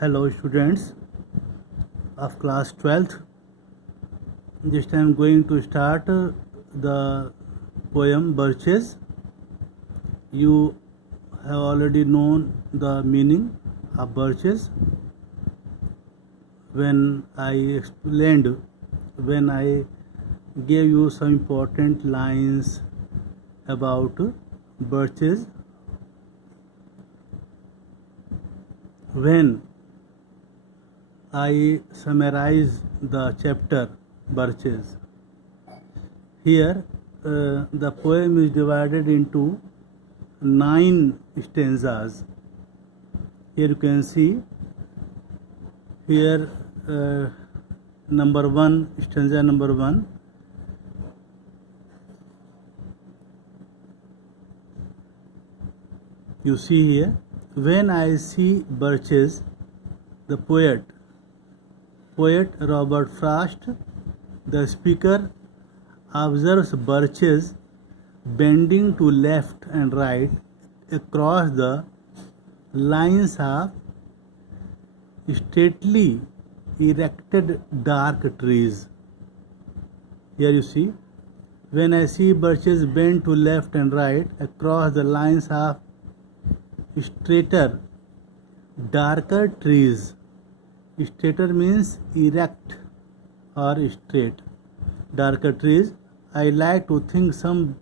Hello students of class 12th. This time I am going to start the poem Birches. You have already known the meaning of birches when I gave you some important lines about birches. When I summarize the chapter Birches. Here the poem is divided into 9 stanzas. Here you can see here number 1, stanza number 1. You see here, when I see birches, the poet Robert Frost, the speaker, observes birches bending to left and right across the lines of stately erected dark trees. Here you see, when I see birches bend to left and right across the lines of straighter, darker trees. Straighter means erect or straight. Darker trees. I like to think some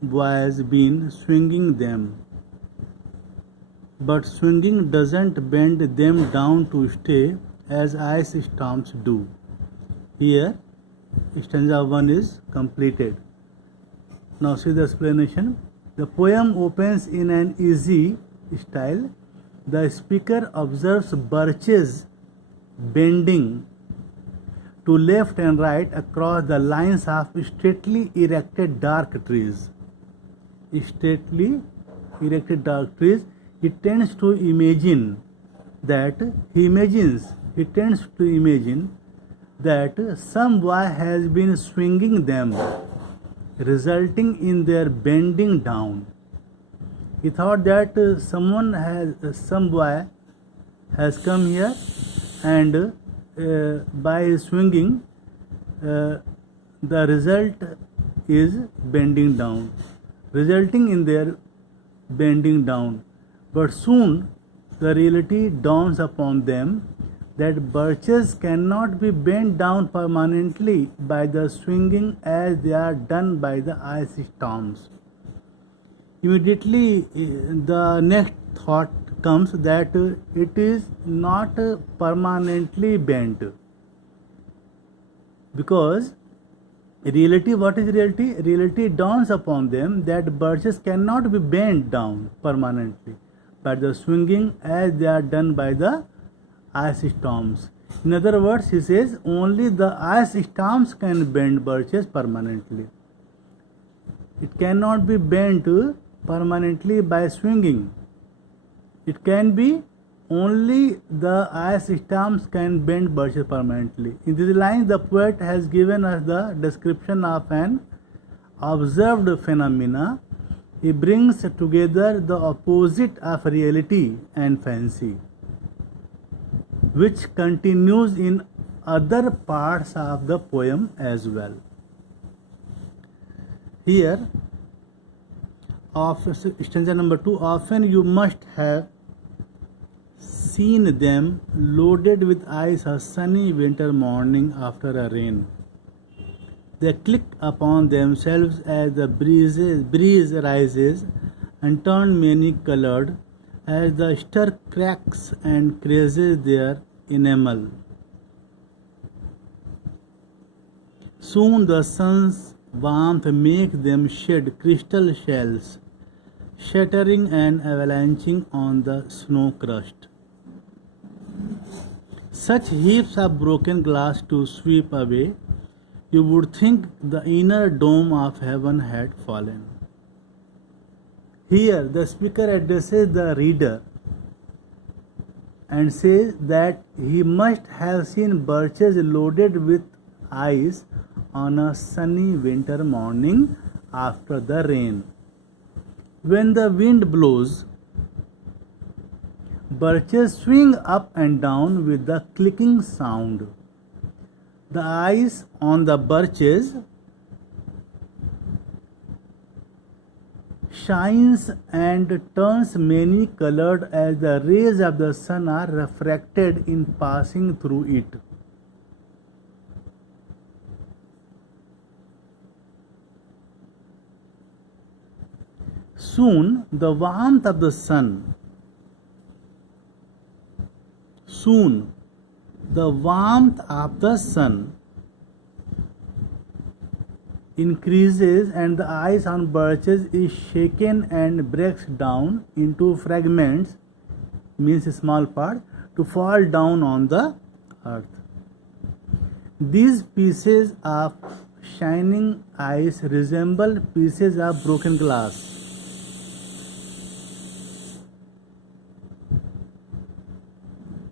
boys been swinging them. But swinging doesn't bend them down to stay as ice storms do. Here, stanza 1 is completed. Now see the explanation. The poem opens in an easy style. The speaker observes birches bending to left and right across the lines of straightly erected dark trees. Straightly erected dark trees. He tends to imagine that some boy has been swinging them, resulting in their bending down. He thought that some boy has come here and by swinging the result is bending down, resulting in their bending down. But soon the reality dawns upon them that birches cannot be bent down permanently by the swinging as they are done by the ice storms. Immediately the next thought comes that it is not permanently bent, because what is reality? Reality dawns upon them that birches cannot be bent down permanently by the swinging as they are done by the ice storms. In other words, he says only the ice storms can bend birches permanently. It cannot be bent permanently by swinging. It can be only the ice storms can bend birches permanently. In this line, the poet has given us the description of an observed phenomena. He brings together the opposite of reality and fancy, which continues in other parts of the poem as well. Here, of stanza number 2, often you must have seen them loaded with ice a sunny winter morning after a rain. They click upon themselves as the breeze rises and turn many colored as the stir cracks and crazes their enamel. Soon the sun's warmth makes them shed crystal shells, shattering and avalanching on the snow crust. Such heaps of broken glass to sweep away, you would think the inner dome of heaven had fallen. Here the speaker addresses the reader and says that he must have seen birches loaded with ice on a sunny winter morning after the rain. When the wind blows, Birches swing up and down with the clicking sound. The ice on the birches shines and turns many colored as the rays of the sun are refracted in passing through it. Soon the warmth of the sun increases and the ice on birches is shaken and breaks down into fragments, means a small part, to fall down on the earth. These pieces of shining ice resemble pieces of broken glass.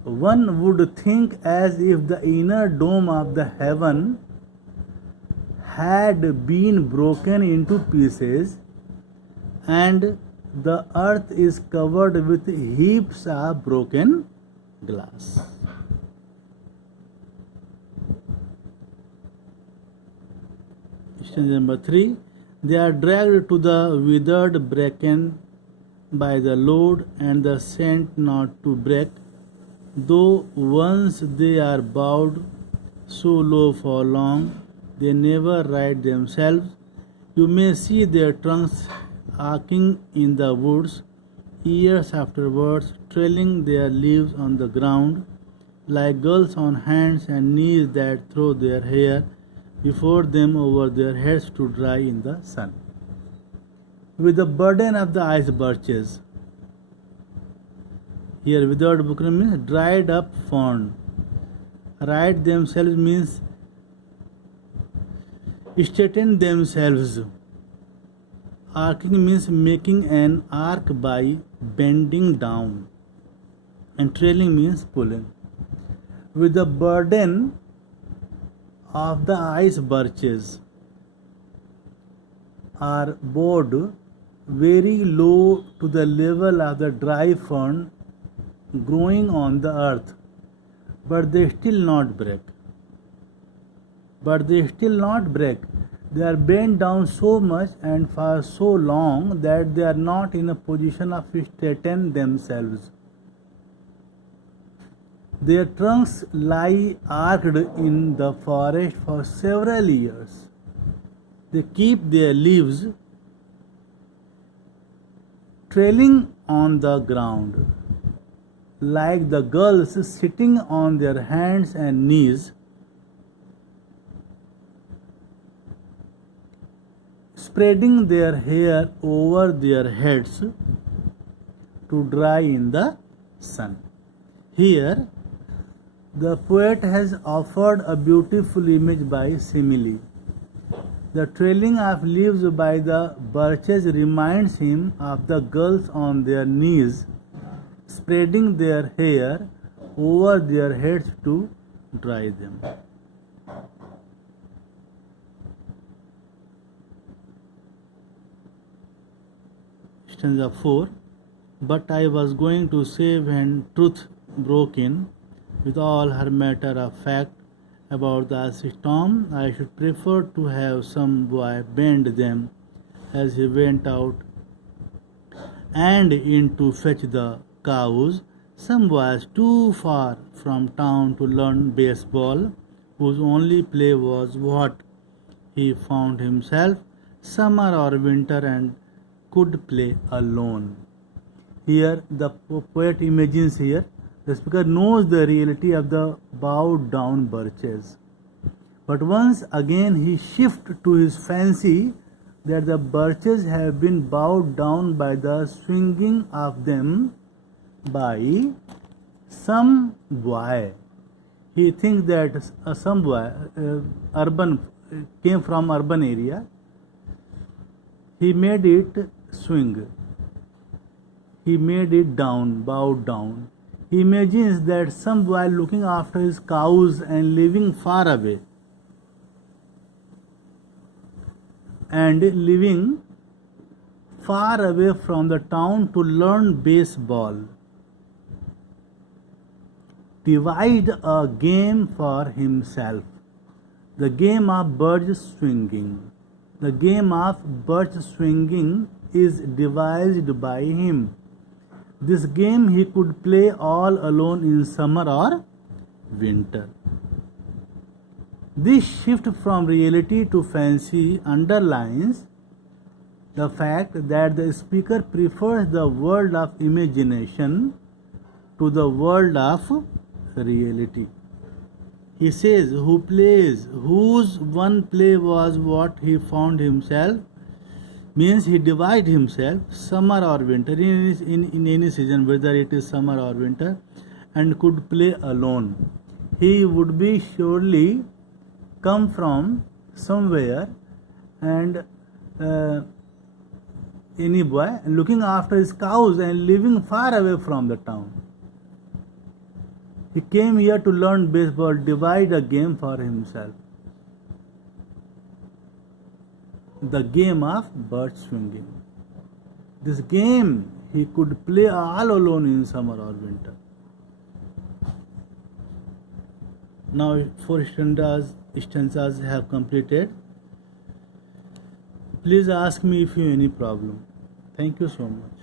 One would think as if the inner dome of the heaven had been broken into pieces and the earth is covered with heaps of broken glass. Question number 3. They are dragged to the withered bracken by the load and the scent not to break, though once they are bowed so low for long, they never right themselves. You may see their trunks arcing in the woods, years afterwards, trailing their leaves on the ground, like girls on hands and knees that throw their hair before them over their heads to dry in the sun. With the burden of the ice birches. Here, withered broken means dried up fern. Right themselves means straighten themselves. Arcing means making an arc by bending down. And trailing means pulling. With the burden of the ice birches are bowed very low to the level of the dry fern growing on the earth, but they still not break. They are bent down so much and for so long that they are not in a position of straighten themselves. Their trunks lie arched in the forest for several years. They keep their leaves trailing on the ground, like the girls sitting on their hands and knees, spreading their hair over their heads to dry in the sun. Here, the poet has offered a beautiful image by simile. The trailing of leaves by the birches reminds him of the girls on their knees, spreading their hair over their heads to dry them. Stanza 4. But I was going to say when truth broke in with all her matter of fact about the storm, I should prefer to have some boy bend them as he went out and in to fetch the cows. Some boys too far from town to learn baseball, whose only play was what he found himself, summer or winter, and could play alone. Here the poet imagines here the speaker knows the reality of the bowed down birches. But once again he shifts to his fancy that the birches have been bowed down by the swinging of them by some boy. He thinks that some boy, came from urban area. He made it swing. He made it down, bowed down. He imagines that some boy looking after his cows and living far away. And living far away from the town to learn baseball. devise a game for himself. The game of bird swinging. The game of bird swinging is devised by him. This game he could play all alone in summer or winter. This shift from reality to fancy underlines the fact that the speaker prefers the world of imagination to the world of reality. He says, who plays, whose one play was what he found himself, means he divided himself, summer or winter, in any season, whether it is summer or winter, and could play alone. He would be surely come from somewhere, and any boy looking after his cows and living far away from the town. He came here to learn baseball, divide a game for himself. The game of bird swinging. This game he could play all alone in summer or winter. Now 4 stanzas have completed. Please ask me if you have any problem. Thank you so much.